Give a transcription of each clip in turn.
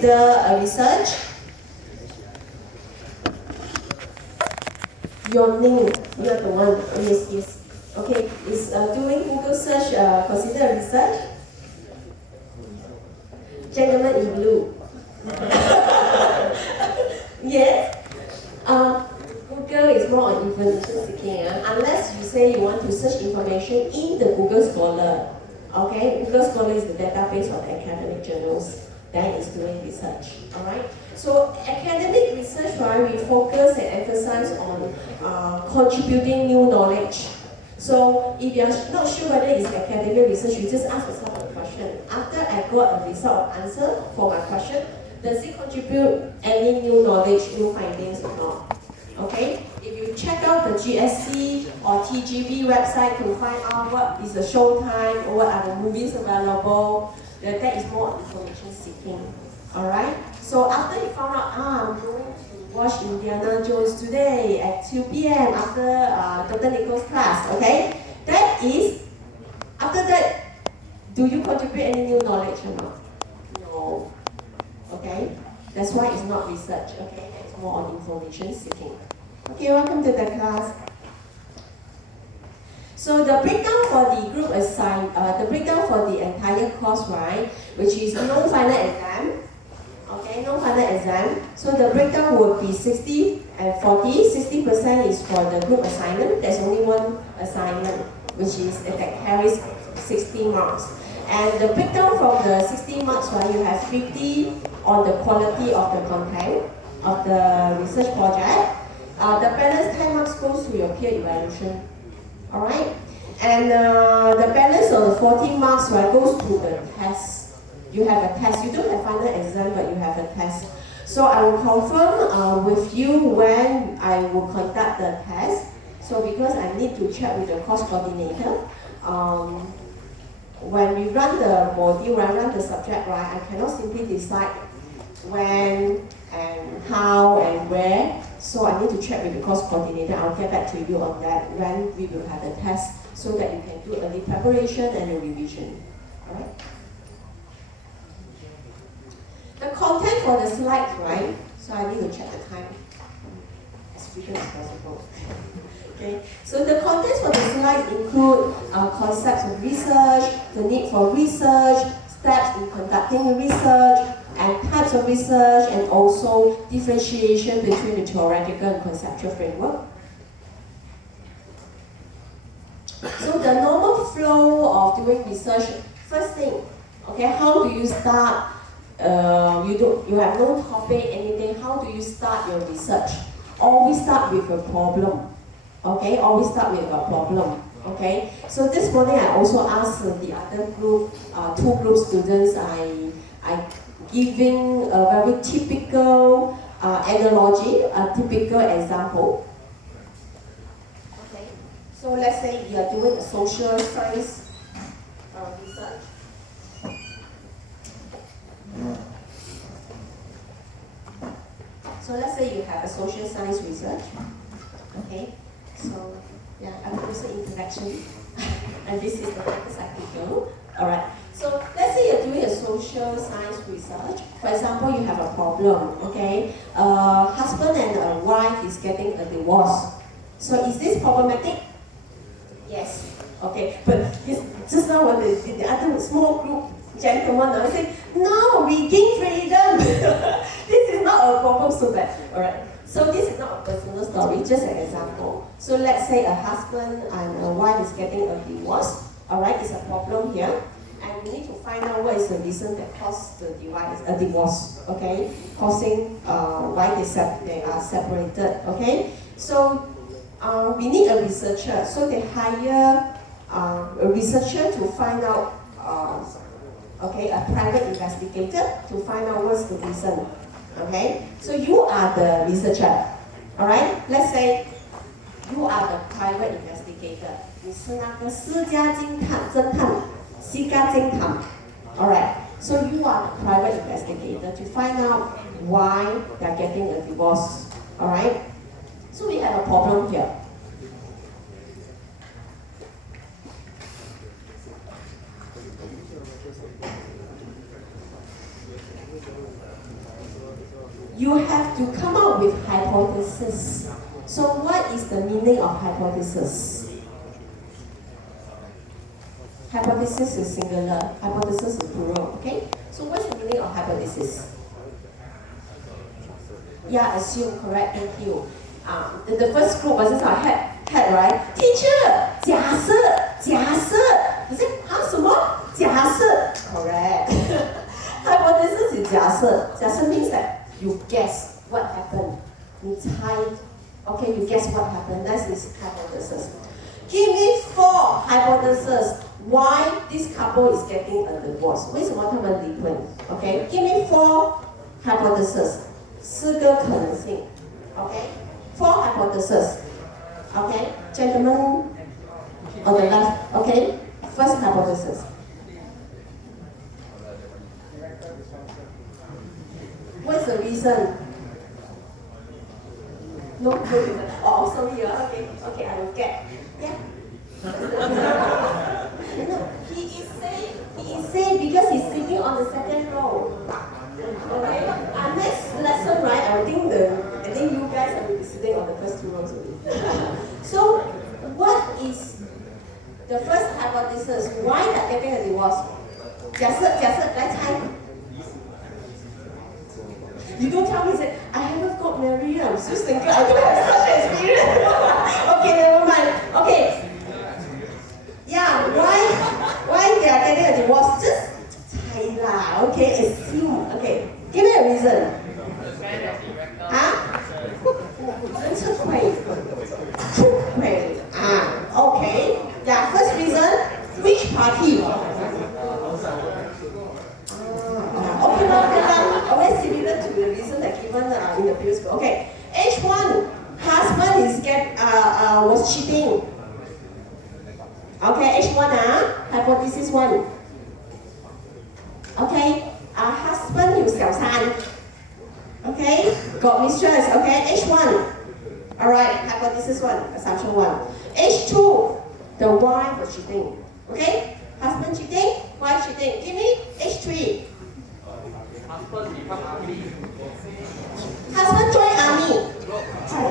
consider a research? Your name, you are the one. Yes, yes. Okay, is doing Google search consider research? Gentleman in blue. Yes. Google is more on information seeking. Unless you say you want to search information in the Google Scholar. Okay, Google Scholar is the database of academic journals. That is doing research. All right. So academic research, right? We focus and emphasize on contributing new knowledge. So if you're not sure whether it's academic research, you just ask yourself a question. After I got a result of answer for my question, does it contribute any new knowledge, new findings or not? Okay? If you check out the GSC or TGV website to find out what is the show time or what are the movies available, that is more information seeking. Alright? So after you found out, I'm going to watch Indiana Jones today at 2 p.m. after Dr. Nichols' class, okay? That is, after that, do you contribute any new knowledge or not? No. Okay? That's why it's not research, okay? It's more on information seeking. Okay, welcome to the class. So the breakdown for the group the breakdown for the entire course, right, which is no final exam, okay, no final exam. So the breakdown would be 60 and 40. 60% is for the group assignment. There's only one assignment, which is that carries 60 marks. And the breakdown from the 60 marks, right, you have 50 on the quality of the content of the research project. The balance 10 marks goes to your peer evaluation. Alright? And the balance of the 14 marks, right, goes to the test. You have a test. You don't have final exam, but you have a test. So I will confirm with you when I will conduct the test. So because I need to check with the course coordinator. When we run the module, when I run the subject, right, I cannot simply decide when and how and where. So I need to check with the course coordinator. I'll get back to you on that when we will have the test so that you can do early preparation and a revision. Alright? The content for the slides, right? So I need to check the time as quickly as possible. Okay. So the contents for the slides include concepts of research, the need for research, steps in conducting research, and types of research, and also differentiation between the theoretical and conceptual framework. So the normal flow of doing research, first thing, okay, how do you start? You have no topic, anything, how do you start your research? Always start with a problem. Okay, always start with a problem. Okay, so this morning I also asked the other group, two group students, I giving a very typical analogy, a typical example. Okay, so let's say you are doing a social science research. So let's say you have a social science research. Okay. So, yeah, I'm also interaction, and this is the focus article. Alright, so let's say you're doing a social science research. For example, you have a problem, okay? A husband and a wife is getting a divorce. So is this problematic? Yes. Okay, but just now when the other small group gentlemen are saying, no, we gain freedom. This is not a problem so bad. Alright. So this is not a personal story, just an example. So let's say a husband and a wife is getting a divorce. Alright, it's a problem here. And we need to find out what is the reason that caused the divorce, okay? Causing why they are separated, okay? So we need a researcher. So they hire a researcher to find out, okay, a private investigator to find out what's the reason. Okay, so you are the researcher, all right? Let's say you are the private investigator. 你是那个私家侦探，私家侦探. All right. So you are the private investigator to find out why they're getting a divorce. All right. So we have a problem here. You have to come up with hypothesis. So what is the meaning of hypothesis? Hypothesis is singular, hypothesis is plural, okay? So what's the meaning of hypothesis? Yeah, assume, correct, thank you. The first group was had right? Teacher, 假设. You say, huh, 什么? 假设. Correct. Hypothesis is 假设. 假设 means that you guess what happened. 你猜, okay, you guess what happened. That is hypothesis. Give me 4 hypotheses why this couple is getting a divorce. 为什么他们离婚? Okay, give me 4 hypotheses. 4个可能性. Okay, 4 hypotheses. Okay, gentlemen on the left. Okay, first hypothesis. What's the reason? No reason. Oh, sorry. Okay, I will get. Yeah. No, he is saying because he's sitting on the second row. Okay. Next lesson, right? I think you guys will be sitting on the first 2 rows only. So, what is the first hypothesis? Why they're getting a divorce? 假设来猜. You don't tell me, say, I haven't got married, I'm still single, I don't have such experience. Okay, never mind. Okay. Yeah, why they are getting a divorce? Just 猜啦, okay, assume. Okay, give me a reason. Huh? 人出轨. Okay. Yeah, first reason, which party? Okay, always similar to the reason that given in the previous group. Okay, H1, husband was cheating. Okay, H1 hypothesis 1. Okay, husband 有小三. Okay, got mistress. Okay, H1. Alright, hypothesis 1, assumption 1. H2, the wife was cheating. Okay, husband cheating, wife cheating. Give me H3. Husband become army. Husband join army. Sorry.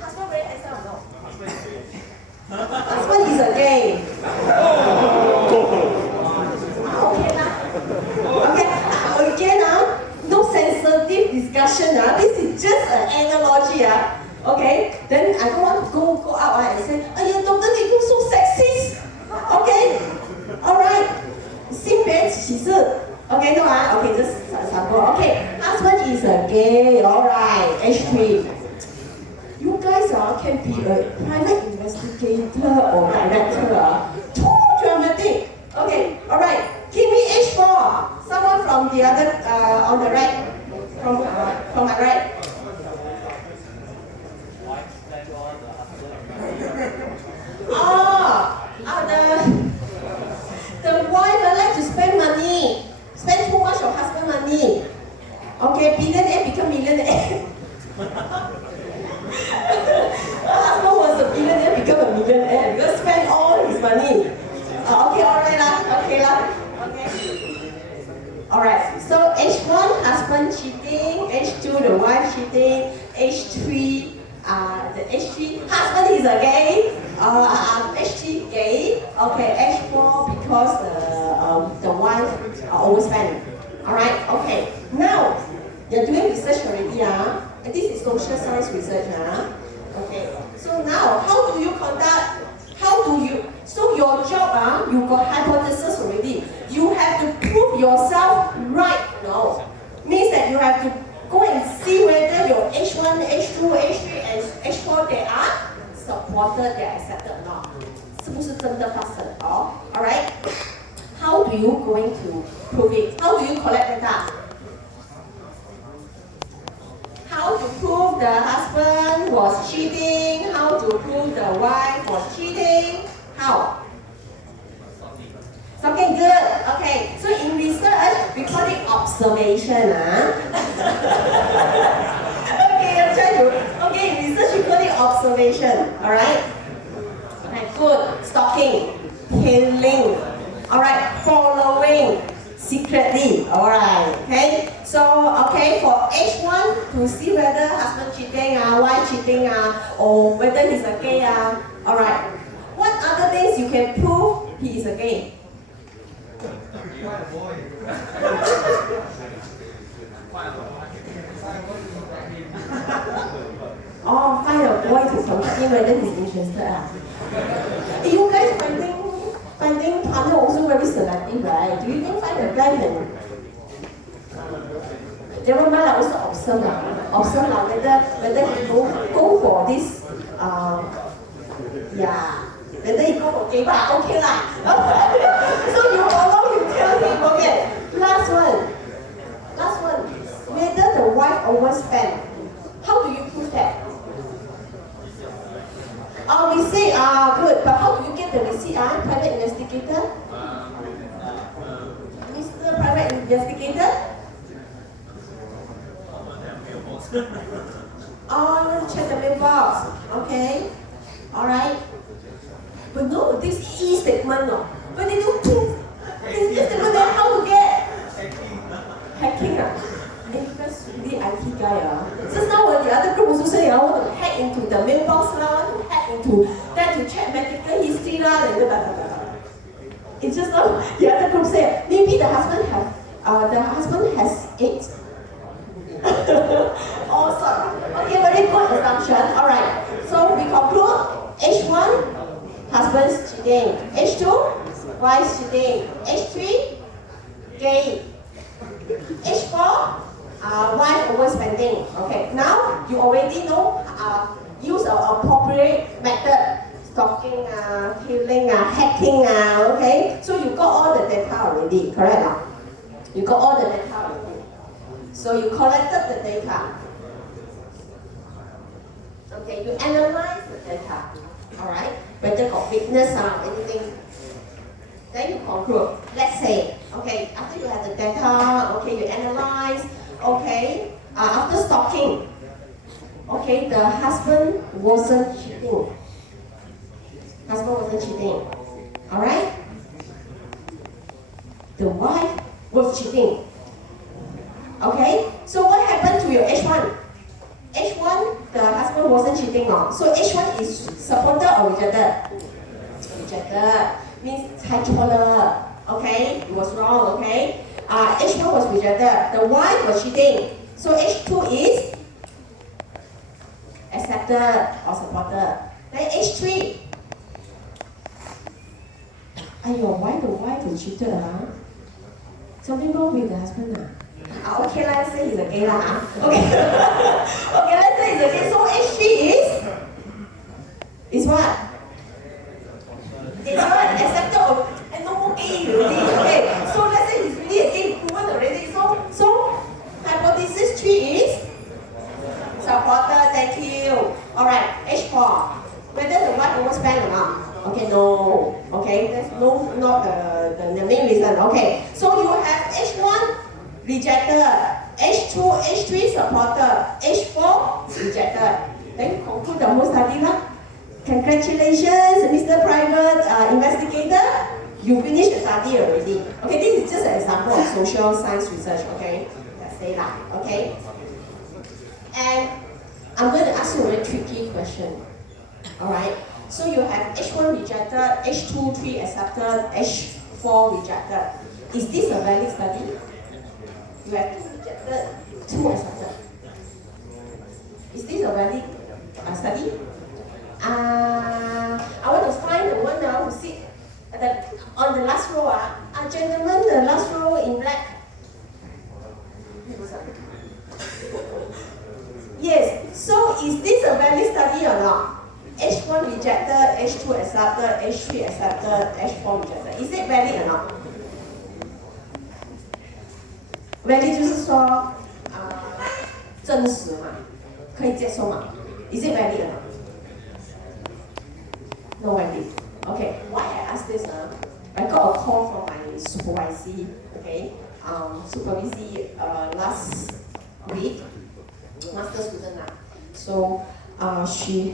Husband very handsome or no? Husband is a gay. Okay now. Okay, again no sensitive discussion. This is just an analogy. Okay, then I don't want to go out and say, Dr. Li so sexist. Okay, alright. 性别歧视. Okay, no, okay, just example. Okay, husband is a gay. Alright, H3. You guys can be a private investigator or director. Too dramatic. Okay, alright. Give me H4. Someone from the other, on the right. From my right. The wife like to spend money, spend too much of husband money. Okay, billionaire become millionaire. The husband was a billionaire, become a millionaire because spend all his money. Okay, alright lah, okay lah. Okay. Alright, so H1, husband cheating, H2, the wife cheating, H3, the H3, husband is a gay, H3 gay, okay, H4 because the wife always spend. Alright, okay. Now, you're doing research already, this is social science research, okay. So now, how do you conduct, so your job, you got hypothesis already. You have to prove yourself right, no. Means that you have to go and see whether your H1, H2, H3, and H4, they are supported, they are accepted or not. 是不是真的发生? Alright? How do you going to prove it? How do you collect data? How to prove the husband was cheating? How to prove the wife was cheating? How? Something good. Okay. So in research, we call it observation. Okay, I'm trying to. Okay, in research, we call it observation. Alright? Okay. Good. Stalking. Killing. Alright. Following. Secretly. Alright. Okay. So, okay, for H1 to see whether husband cheating, wife cheating, or whether he's a gay. Alright. What other things you can prove he is a gay? Oh, find a boy to confront him whether he's interested. You guys finding partner also very selective, right? Do you think find a guy can? Never mind, also observe whether he go for this. Yeah. Whether he go for gay bar, okay lah. So you follow, you tell him, okay. Last one. Whether the wife overspend. How do you prove that? Receipt, good. But how do you get the receipt? Private investigator? Mr. Private Investigator? Check the mailbox. Okay. Alright. But no, this e-statement, no. But they don't prove. This statement, then how to get? Hacking. You guys really IT guy. Just now the other group also say, I want to hack into the mailbox, want to hack into that to check medical history. It's just not the other group say, maybe the husband has AIDS. Oh, sorry. Okay, very good assumption. Alright. So we conclude H1, husband's cheating. H2, wife's cheating. H3, gay. H4, wife overspending. Okay, now you already know use an appropriate method. Stalking, killing, hacking, okay? So you got all the data already, correct? You got all the data already. So you collected the data. Okay, you analyze the data. Alright? Whether got weakness or anything. Then you conclude. Let's say, okay, after you have the data, okay, you analyze, okay, after stalking, okay, the husband wasn't cheating. Alright? The wife was cheating. Okay? So what happened to your H1? H1, the husband wasn't cheating on. So H1 is supported or rejected? Rejected. Means 猜错了. Okay? It was wrong, okay? H1 was rejected. The wife was cheating. So H2 is accepted or supported. Then H3. Why the wife was cheated? Something wrong with the husband? Okay, let's say he's a gay lah. Okay. Okay, let's say he's a gay. So H3 is what? It's what? Accepted and no more gay already. Okay. So let's say he's really a gay proven already. So hypothesis 3 is supported. Thank you. Alright, H4. Whether the wife overspend or not? Okay, no. Okay, that's not the main reason. Okay, so you have H1 rejected, H2, H3 supported, H4 rejected. Then you conclude the whole study lah. Congratulations, Mr. Private Investigator. You finished the study already. Okay, this is just an example of social science research. Okay, let's say lah. Okay, and I'm going to ask you a very tricky question. All right. So you have H1 rejected, H2, 3 accepted, H4 rejected. Is this a valid study? You have 2 rejected, 2 accepted. Is this a valid study? I want to find the one who sit on the last row. Gentleman, the last row in black. Yes. So is this a valid study or not? H1 rejected, H2 accepted, H3 accepted, H4 rejected. Is it valid or not? Valid 就是说真实嘛，可以接受嘛。Is it valid or not? No valid. Okay. Why I ask this? I got a call from my supervisee. Okay. Supervisee last week, master student. So she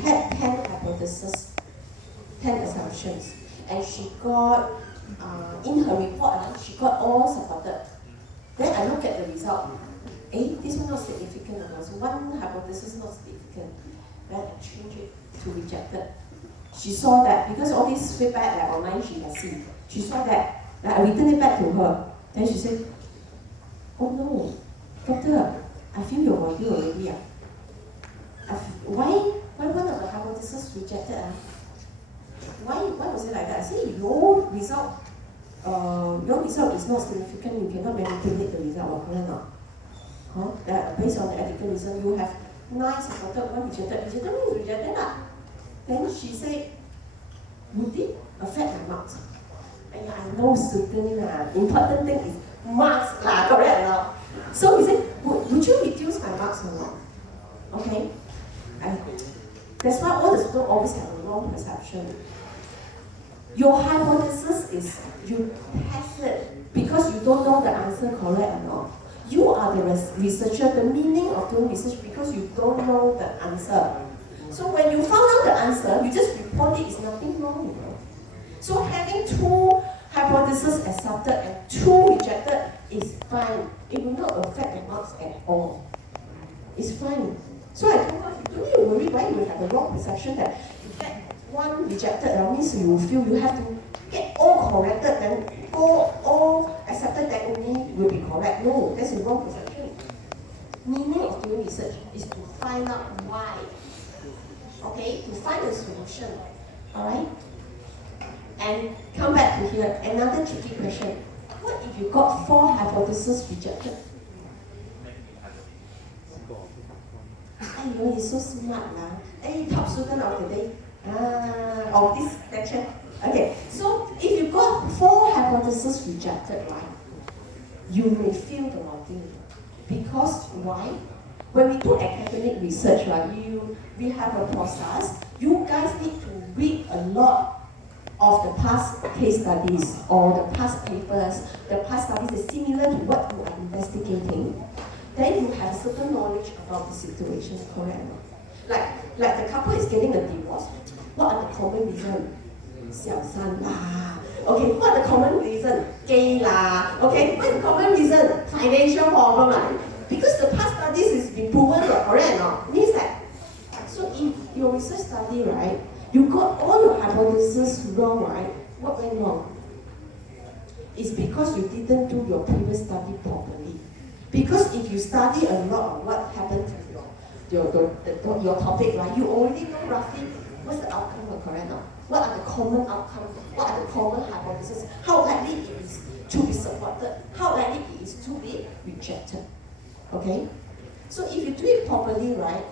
had 10 hypotheses. 10 assumptions. And she got, in her report, she got all supported. Then I look at the result. This one not significant. So one hypothesis not significant. Then I change it to rejected. She saw that, because all this feedback like online she has seen, she saw that, I returned it back to her. Then she said, oh no, doctor, I feel your body already. Why one of the hypothesis rejected? Why was it like that? I said, your result is not significant, you cannot manipulate the result, correct or not? That based on the ethical reason, you have 9 supported, 1 rejected. Rejected means rejected. Then she said, would it affect my marks? And I know certainly important thing is marks, correct or not? So he said, would you reduce my marks or not? Okay? That's why all the students always have a wrong perception. Your hypothesis is you test it because you don't know the answer correct or not. You are the researcher, the meaning of doing research because you don't know the answer. So when you found out the answer, you just report it, is nothing wrong, you know. So having 2 hypotheses accepted and 2 rejected is fine. It will not affect the marks at all. It's fine. So I told her, you don't need to worry why you will have a wrong perception that you get 1 rejected, that means you will feel you have to get all corrected, then all accepted, that only will be correct. No, that's a wrong perception. Meaning of doing research is to find out why. Okay, to find a solution. Alright? And come back to here, another tricky question. What if you got 4 hypotheses rejected? You're so smart top student of the day. Of this lecture. Okay, so if you got 4 hypotheses rejected, right? You may feel the writing. Because why? When we do academic research, right, we have a process. You guys need to read a lot of the past case studies or the past papers, the past studies is similar to what you are investigating. Then you have certain knowledge about the situation, correct? Like the couple is getting a divorce. What are the common reasons? 小三啦. Okay, what are the common reasons? Gay lah. Okay, what is the common reason? Financial problem lah. Because the past studies is been proven, correct or not? Means that, so if your research study, right, you got all your hypotheses wrong, right? What went wrong? It's because you didn't do your previous study properly. Because if you study a lot of what happened to your topic, right, you already know roughly what's the outcome, correct or not? What are the common outcomes? What are the common hypotheses? How likely it is to be supported? How likely it is to be rejected? Okay? So if you do it properly, right,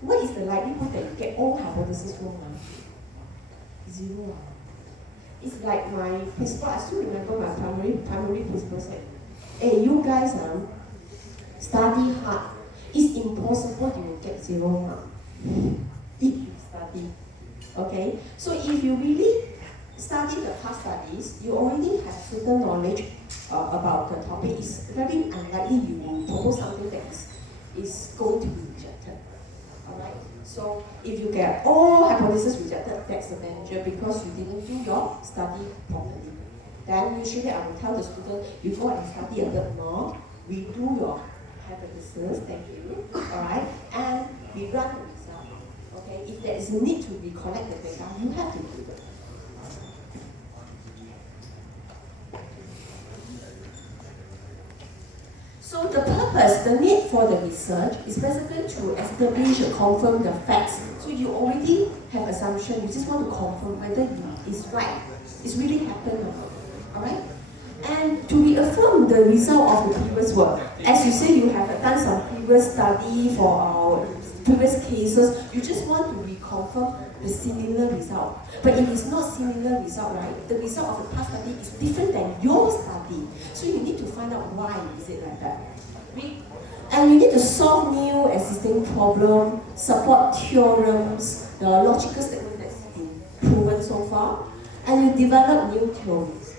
what is the likelihood that you get all hypotheses wrong? 0. It's like my principal, I still remember my primary principal said, hey, you guys study hard. It's impossible you will get 0 mark if you study. Okay? So if you really study the past studies, you already have certain knowledge about the topic. It's very unlikely you will propose something that is going to be rejected. Alright? So if you get all hypotheses rejected, that's a danger because you didn't do your study properly. Then usually I will tell the student, you go and study a little more, redo your hypothesis, thank you, alright, and we run the result. Okay, if there is a need to recollect the data, you have to do it. So the purpose, the need for the research is basically to establish and confirm the facts. So you already have assumption, you just want to confirm whether it's right, it's really happened or not. Alright? And to reaffirm the result of the previous work, as you say, you have done some previous study for our previous cases, you just want to reconfirm the similar result. But if it's not similar result, right, the result of the past study is different than your study. So you need to find out why is it like that. And you need to solve new existing problem, support theorems, the logical statement that's been proven so far, and you develop new theories.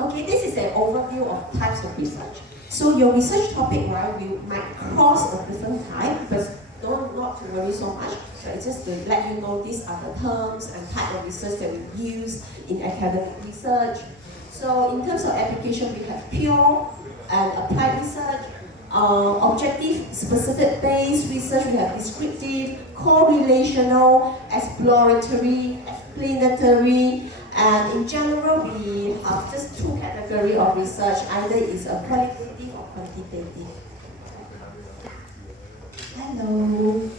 Okay, this is an overview of types of research. So your research topic, right, we might cross a different type, but not to worry so much. So it's just to let you know these are the terms and type of research that we use in academic research. So in terms of application, we have pure and applied research, objective, specific based research, we have descriptive, correlational, exploratory, explanatory, and in general, we have just two categories of research, either is a qualitative or quantitative. Hello.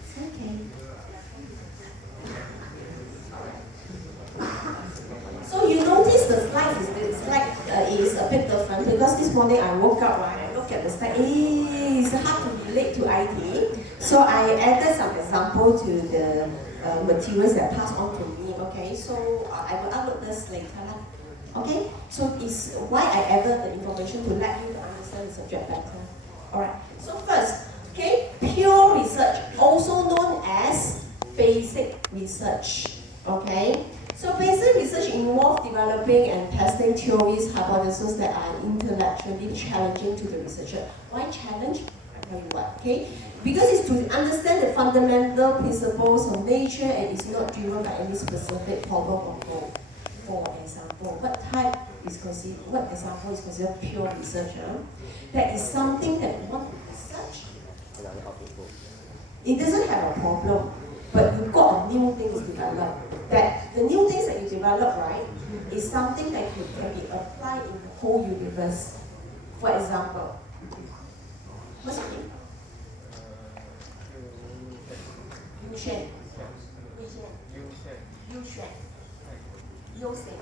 It's okay. So you notice the slide is a bit different because this morning I woke up, right, I look at the slide, it's hard to relate to IT. So I added some example to the materials that passed on to me, okay? So I will upload this later. Okay? So it's why I added the information to let you understand the subject better. Alright, so first, okay, pure research, also known as basic research. Okay? So basic research involves developing and testing theories, hypotheses that are intellectually challenging to the researcher. Why challenge? I tell you what, okay? Because it's to understand the fundamental principles of nature and it's not driven by any specific problem or goal. For example, what example is considered pure research? That is something that you want to research. It doesn't have a problem, but you've got a new things developed. That the new things that you develop, right, is something that can be applied in the whole universe. For example, what's your name? Yu-Shen. Yu-Shen. Yu-Shen.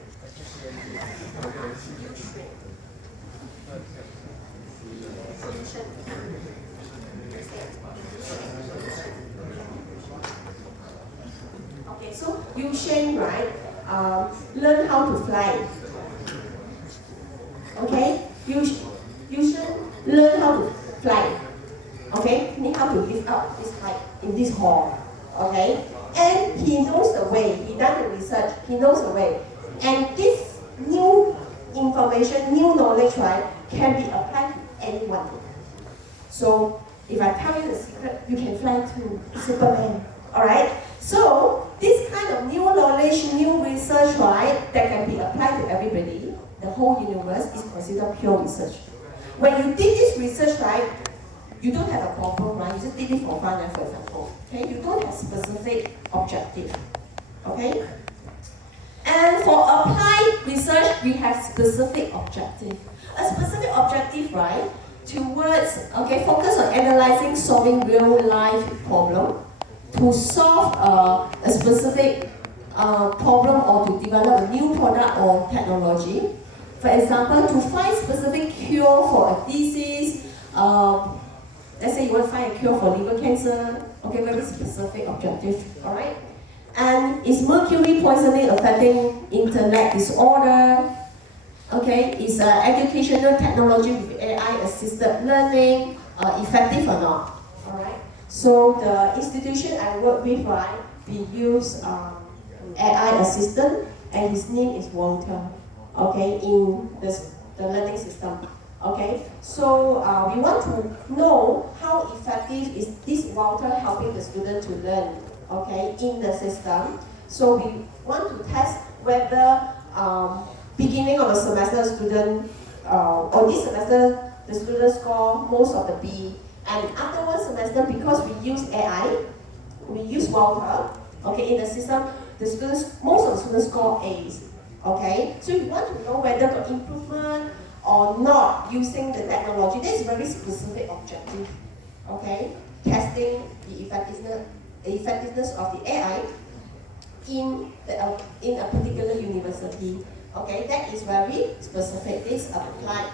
Okay, so Yu-Shen, right, learn how to fly. Okay, Yu-Shen learn how to fly. Okay, he need how to lift up this height in this hall. Okay, and he knows the way. He done the research. He knows the way, and this new information, new knowledge, right, can be applied to anyone. So if I tell you the secret, you can fly to Superman. All right. So this kind of new knowledge, new research, right, that can be applied to everybody, the whole universe, is considered pure research. When you did this research, right, you don't have a problem, right? You just did it for fun, for example. Okay, you don't have specific objective. Okay. And for applied research, we have specific objective. A specific objective, right, towards, okay, focus on analyzing, solving real-life problem, to solve a specific problem or to develop a new product or technology. For example, to find specific cure for a disease, let's say you want to find a cure for liver cancer, okay, very specific objective, alright? And is mercury poisoning affecting internet disorder? Okay, is educational technology with AI-assisted learning effective or not? Alright, so the institution I work with, right, we use AI assistant, and his name is Walter. Okay, in the learning system. Okay, so we want to know how effective is this Walter helping the student to learn, okay, in the system. So we want to test whether beginning of the semester student, or this semester the student score most of the B, and after one semester, because we use AI, we use Walter, okay, in the system, the students, most of the students score A's. Okay, so you want to know whether the improvement or not using the technology. This is very specific objective. Okay, testing the effectiveness of the AI in a particular university. Okay, that is very specific. This is applied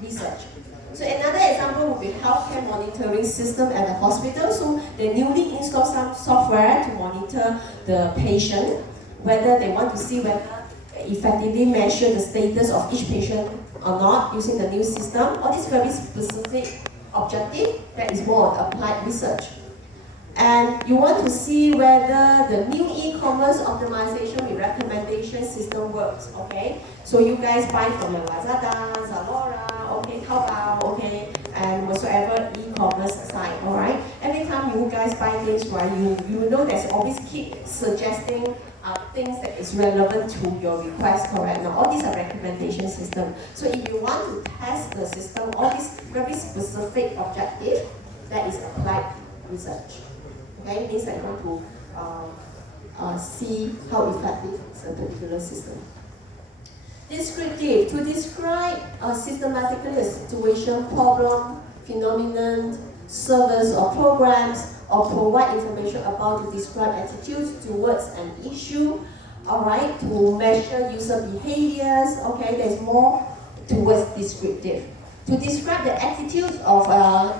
research. So another example would be healthcare monitoring system at the hospital. So they newly installed some software to monitor the patient, whether they want to see whether effectively measure the status of each patient or not using the new system. All this very specific objective that is more applied research. And you want to see whether the new e-commerce optimization with recommendation system works, okay? So you guys buy from your Lazada, Zalora, okay, Taobao, okay, and whatsoever e-commerce site, alright? Every time you guys buy things, right, you know there's always keep suggesting things that is relevant to your request, correct? Now, all these are recommendation system. So if you want to test the system, all these very specific objective, that is applied research. Okay, it means that you want to see how effective is a particular system. Descriptive, to describe systematically a situation, problem, phenomenon, service or programs, or provide information about to describe attitudes towards an issue, alright, to measure user behaviors, okay, there's more towards descriptive. To describe the attitudes of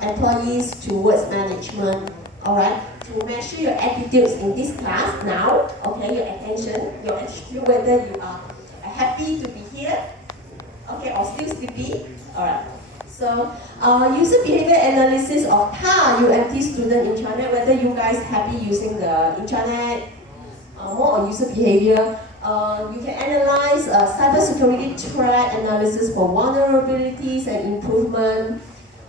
employees towards management, alright, to measure your attitudes in this class now, okay, your attention, your attitude, whether you are happy to be here, okay, or still sleepy, alright. So, user behavior analysis of UMT student intranet, whether you guys happy using the intranet, more on user behavior. You can analyze cybersecurity threat analysis for vulnerabilities and improvement,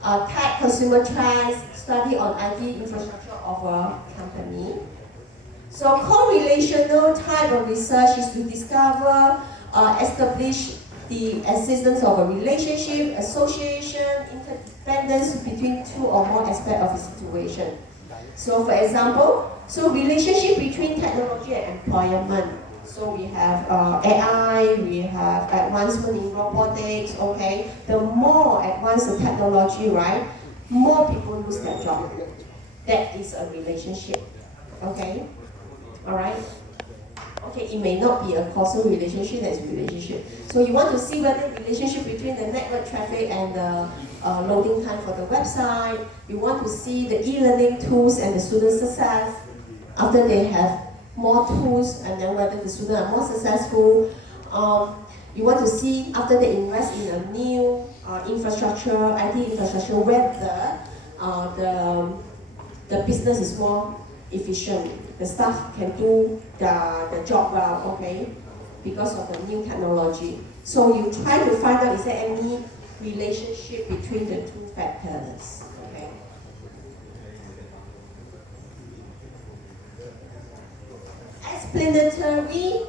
tech consumer trends, study on IT infrastructure of a company. So correlational type of research is to discover, establish the existence of a relationship, association, interdependence between two or more aspects of a situation. So for example, so relationship between technology and employment. So we have AI, we have advancement in robotics, okay? The more advanced the technology, right, more people lose their job. That is a relationship, okay? All right? Okay, it may not be a causal relationship, that's a relationship. So you want to see whether the relationship between the network traffic and the loading time for the website. You want to see the e-learning tools and the student success after they have more tools, and then whether the students are more successful. You want to see after they invest in a new infrastructure, IT infrastructure, whether the business is more efficient. The staff can do the job well, okay, because of the new technology. So you try to find out, is there any relationship between the two factors, okay? Explanatory,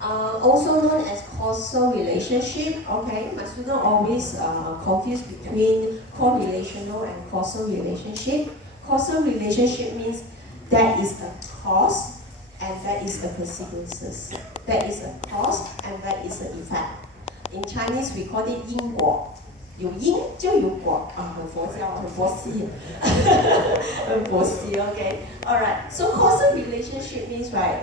also known as causal relationship, okay? My students always confuse between correlational and causal relationship. Causal relationship means there is a cause and there is a consequences. There is a cause and there is an effect. In Chinese we call it 因果。有因就有果啊，很佛教，很佛系，很佛系。Okay, all right. So causal relationship means right.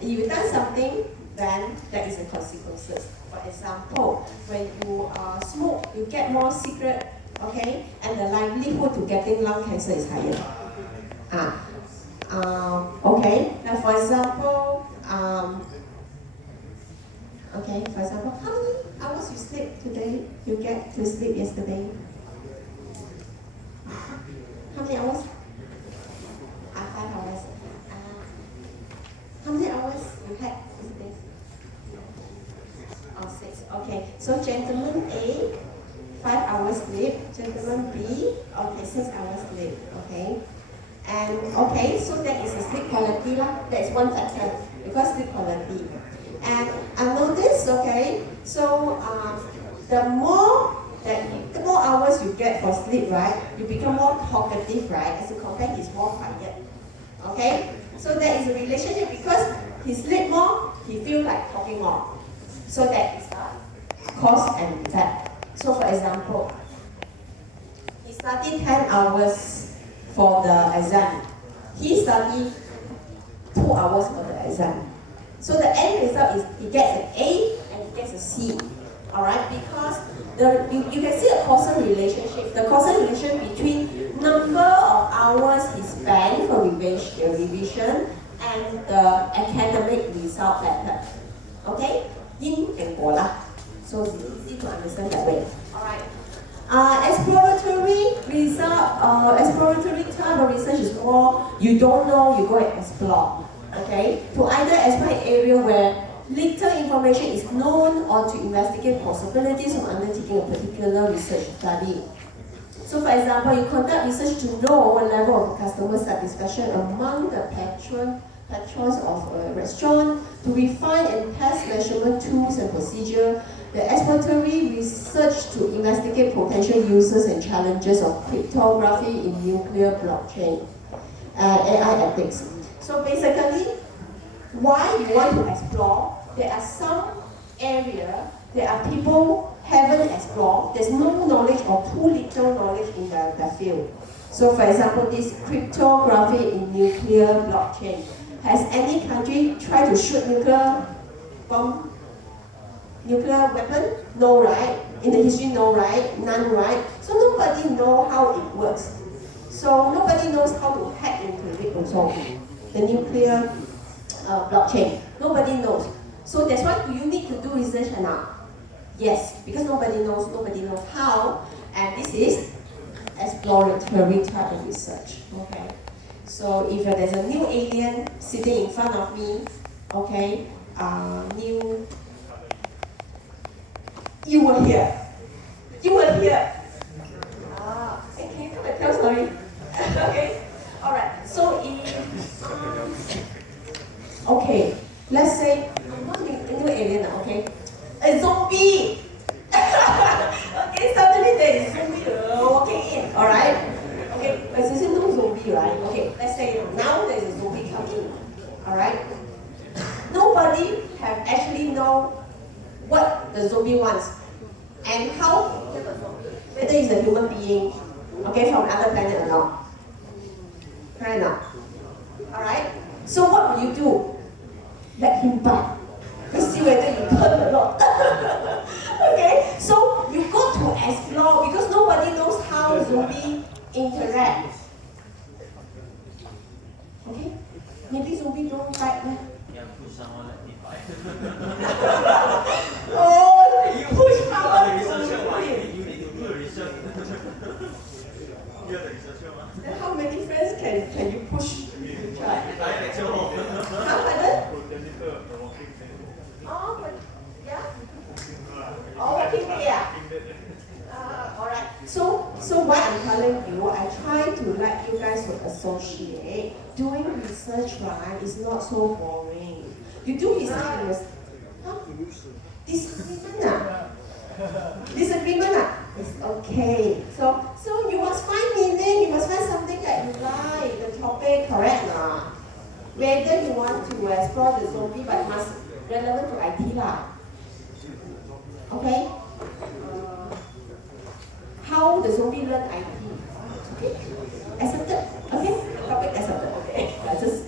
You've done something, then there is a consequences. For example, when you smoke, you get more cigarette, okay, and the likelihood to getting lung cancer is higher. Okay. Now, for example, okay, for example, how many hours you sleep today? You get to sleep yesterday? How many hours? 5 hours. How many hours you had yesterday? 6. Okay. So gentleman A, 5 hours sleep. Gentleman B, okay, 6 hours sleep. Okay. And okay, so that is a sleep quality lah. That is one factor because sleep quality. And I noticed, okay, so the more hours you get for sleep, right, you become more talkative, right? As you compare, he's more quiet. Okay, so there is a relationship because he sleep more, he feel like talking more. So that is a cause and effect. So for example, he studied 10 hours for the exam. He studied 2 hours for the exam. So the end result is he gets an A and he gets a C. Alright, because you can see a causal relationship. The causal relationship between number of hours he spent for revision and the academic result pattern. Okay? Yin and Bo lah. So it's easy to understand that way. Alright. Exploratory result exploratory type of research is more, you don't know, you go and explore. Okay? To either explore an area where little information is known or to investigate possibilities of undertaking a particular research study. So for example, you conduct research to know a level of customer satisfaction among the patrons of a restaurant, to refine and test measurement tools and procedure, the exploratory research to investigate potential uses and challenges of cryptography in nuclear blockchain, AI ethics. So basically, why you want to explore, there are some area, there are people haven't explored, there's no knowledge or too little knowledge in the field. So for example, this cryptography in nuclear blockchain. Has any country tried to shoot nuclear bomb, nuclear weapon? No, right? In the history, no, right? None, right? So nobody knows how it works. So nobody knows how to hack into it also. The nuclear blockchain. Nobody knows. So that's why do you need to do research or not? Yes, because nobody knows how, and this is exploratory type of research. Okay. So if there's a new alien sitting in front of me, okay, you were here. You were here. Can you come and tell story? Okay. All right. So if okay, let's say not a new alien, okay, a zombie. Okay, suddenly there is zombie walking in. All right. Okay, but there's no zombie, right? Okay, let's say now there's a zombie coming. All right. Nobody have actually know what the zombie wants and how whether it's a human being, okay, from another planet or not. Right now. All right. So what will you do? Let him bite. Let's see whether you turn or not. Okay. So you got to explore because nobody knows how zombie interact. Okay? Maybe zombie don't fight, man. Yeah, push someone like me fight. Oh, you push someone. You need to do the research. You're the researcher, man. Then how many friends can you push? Try. How many? Oh, but yeah. Oh, working there. Alright. So what I'm telling you, I try to let you guys to associate. Doing research, right, is not so boring. You do research, disagreement. It's okay. So you must find meaning. You must find something that you like. The topic, correct now. Whether you want to explore the zombie, but it must relevant to IT lah. Okay. How the zombie learn IT. Okay? Accepted. Okay? Topic accepted. Okay? That just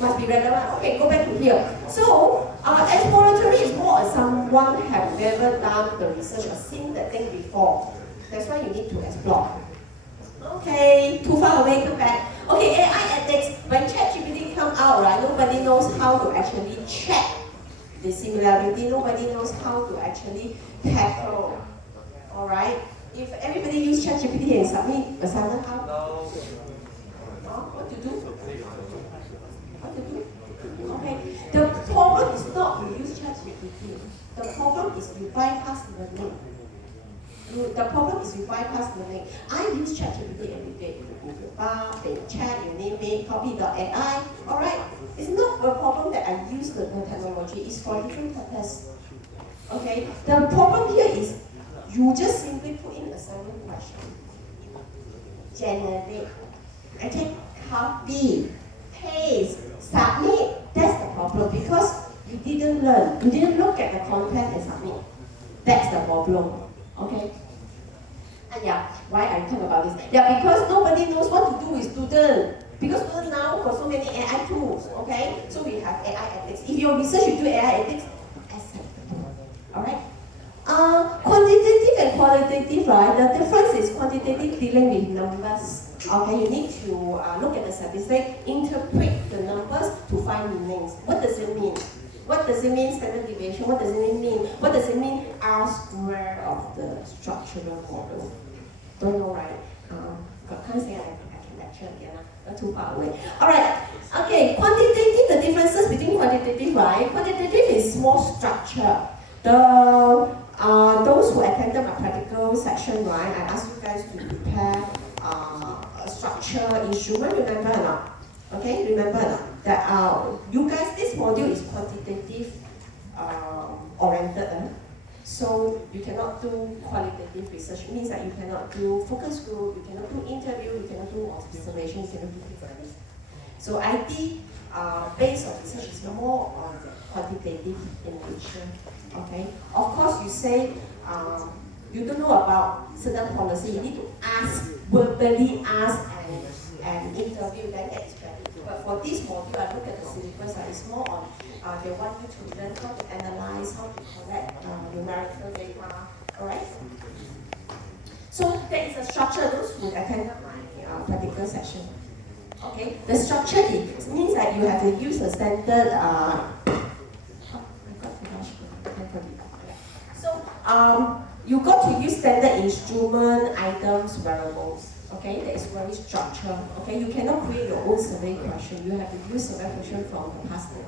must be relevant. Okay, go back to here. So, exploratory is more someone have never done the research or seen the thing before. That's why you need to explore. Okay, too far away, come back. Okay, AI ethics. When ChatGPT come out, right, nobody knows how to actually check the similarity. Nobody knows how to actually tackle. Alright? If everybody use ChatGPT and submit assignment, how? No. What to do? What to do? Okay. The problem is not you use ChatGPT. The problem is you bypass learning. The problem is you bypass learning. I use ChatGPT every day. Google Bar, chat, you name it, copy.ai. Alright. It's not a problem that I use the technology. It's for different purpose. Okay. The problem here is you just simply put in assignment question. Generate. Okay? Copy. Paste. Submit. That's the problem because you didn't learn. You didn't look at the content and submit. That's the problem. Okay? And yeah, why I talk about this? Yeah, because nobody knows what to do with students. Because students now got so many AI tools. Okay? So we have AI ethics. If your research you do AI ethics, acceptable. Alright? Quantitative and qualitative, right? The difference is quantitative dealing with numbers. Okay, you need to look at the statistic, interpret the numbers to find meanings. What does it mean? What does it mean standard deviation? What does it mean? What does it mean R square of the structural model? Don't know, right? Can't say too far away. All right. Okay, quantitative, the differences between quantitative, right? Quantitative is more structure. Those who attended my practical section, right, I asked you guys to prepare a structure instrument, remember or not? Okay, remember or not? That you guys, this module is quantitative oriented. So you cannot do qualitative research. It means that you cannot do focus group, you cannot do interview, you cannot do observation, you cannot do things like this. So IT based on research is more on quantitative in nature. Okay. Of course, you say you don't know about certain policy. You need to ask, verbally ask, and interview. Then that is better. But for this module, I look at the syllabus. It's more on they want you to learn how to analyze, how to collect numerical data. All right. So there is a structure. Those who attended my practical session. Okay, the structure means that you have to use a standard. So you got to use standard instrument, items, variables. Okay, that is very structured. Okay, you cannot create your own survey question. You have to use survey question from the past study.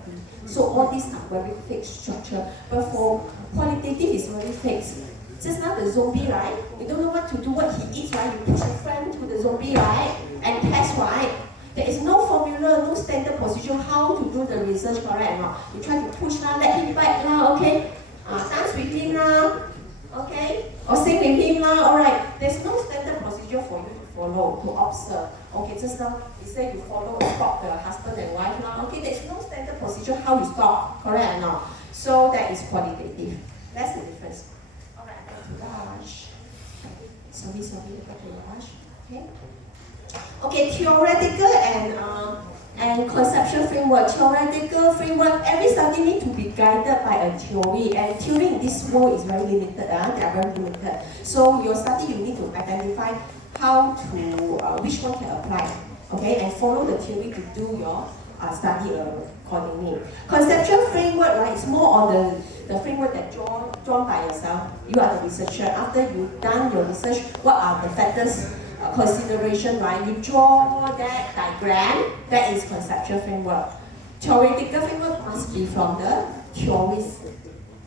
So all these are very fixed structure. But for qualitative, it's very fixed. Just now the zombie, right? You don't know what to do, what he eats, right? You push a friend to the zombie, right? And test, right? There is no formula, no standard procedure how to do the research, correct or not? You try to push lah, let him bite lah, okay? Dance with him lah, okay? Or sing with him lah, alright. There's no standard procedure for you to follow, to observe. Okay, just now you say you follow, stop the husband and wife lah. Okay, there's no standard procedure how you stop, correct or not? So that is qualitative. That's the difference. Alright, I got to rush. Sorry, I got to rush. Okay. Okay, theoretical and conceptual framework. Theoretical framework, every study needs to be guided by a theory, and theory in this world is very limited. They are very limited. So your study, you need to identify how to, which one can apply, okay, and follow the theory to do your study accordingly. Conceptual framework, right, is more on the framework that drawn by yourself. You are the researcher. After you've done your research, what are the factors? Consideration, right? You draw that diagram, that is conceptual framework. Theoretical framework must be from the theories.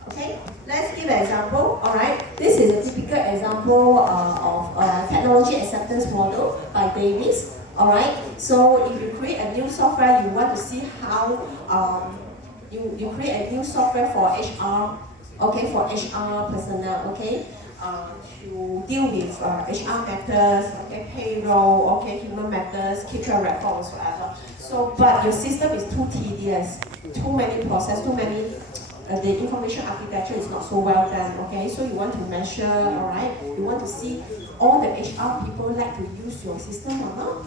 Okay, let's give an example. Alright, this is a typical example of technology acceptance model by Davis. Alright, so if you create a new software, you want to see how you create a new software for HR, okay, for HR personnel, okay. To deal with HR matters, okay, payroll, okay, human matters, keep your records, whatever. So, but your system is too tedious, too many processes, too many, the information architecture is not so well done, okay? So you want to measure, alright? You want to see all the HR people like to use your system or not,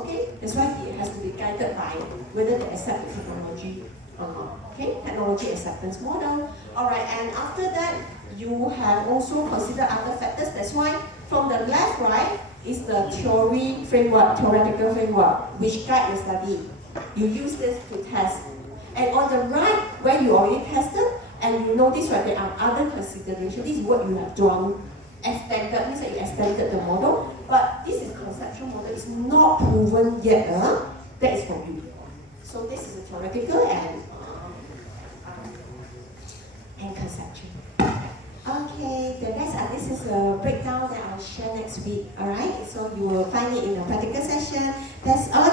okay? That's why it has to be guided by whether they accept the technology or not, okay? Technology acceptance model, alright, and after that, you have also considered other factors. That's why from the left, right, is the theory framework, theoretical framework, which guide your study. You use this to test. And on the right, where you already tested, and you notice that there are other considerations. This is what you have drawn. Extended, means that you extended the model, but this is conceptual model. It's not proven yet. That is for you. So this is a theoretical and conceptual. Okay, the next, this is a breakdown that I'll share next week, alright? So you will find it in the practical session. That's all.